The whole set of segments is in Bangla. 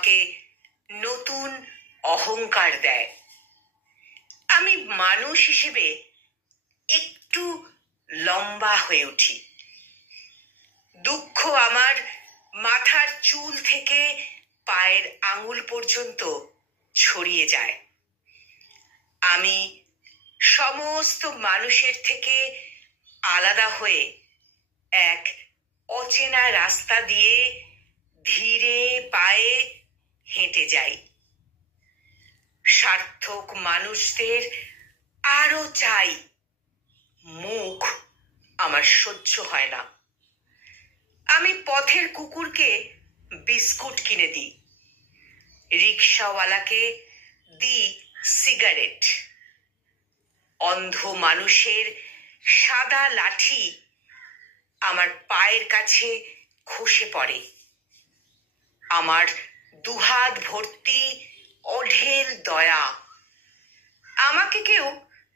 আমাকে নতুন অহংকার দেয়। আমি মানুষ হিসেবে একটু লম্বা হয়ে উঠি। দুঃখ আমার মাথার চুল থেকে পায়ের আঙুল পর্যন্ত ছড়িয়ে যায়। আমি সমস্ত মানুষের থেকে আলাদা হয়ে এক অচেনা রাস্তা দিয়ে ধীরে পায়ে হেঁটে যাই। সার্থক মানুষদের আরো চাই, মুখ আমার সহ্য হয় না। আমি পথের কুকুরকে বিস্কুট কিনে দিই, রিক্সাওয়ালাকে দিই সিগারেট। অন্ধ মানুষের সাদা লাঠি আমার পায়ের কাছে খসে পড়ে। আমার দুহাত ভর্তি অঢেল দয়া। আমাকে কেউ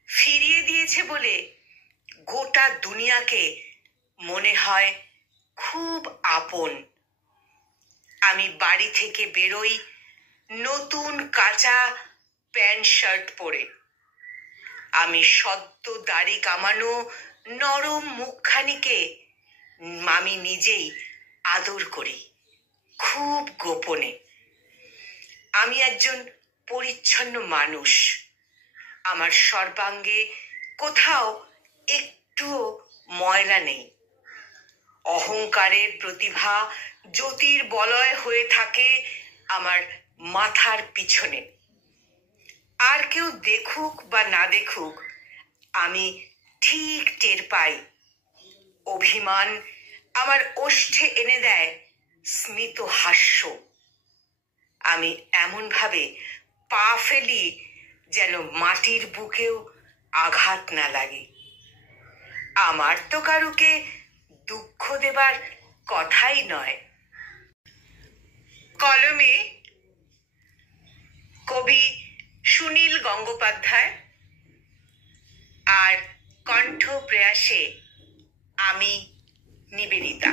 ফিরিয়ে দিয়েছে বলে গোটা দুনিয়াকে মনে হয় খুব আপন। আমি বাড়ি থেকে বেরোই নতুন কাঁচা প্যান্ট শার্ট পরে। আমি সদ্য দাড়ি কামানো নরম মুখখানিকে আমি নিজেই আদর করি, খুব গোপনে। আমি একজন পরিচ্ছন্ন মানুষ। আমার সর্বাঙ্গে কোথাও একটুও ময়লা নেই। অহংকারের প্রতিভা জ্যোতির্বলয় হয়ে থাকে আমার মাথার পিছনে। আর কেউ দেখুক বা না দেখুক, আমি ঠিক টের পাই। অভিমান আমার ওষ্ঠে এনে দেয় স্মিত হাস্য। আমি এমন ভাবে পা ফেলি যেন মাটির বুকেও আঘাত না লাগে। আমার তো কারুকে দুঃখ দেবার কথাই নয়। কলমে কবি সুনীল গঙ্গোপাধ্যায়, আর কণ্ঠ প্রয়াসে আমি নিবেদিতা।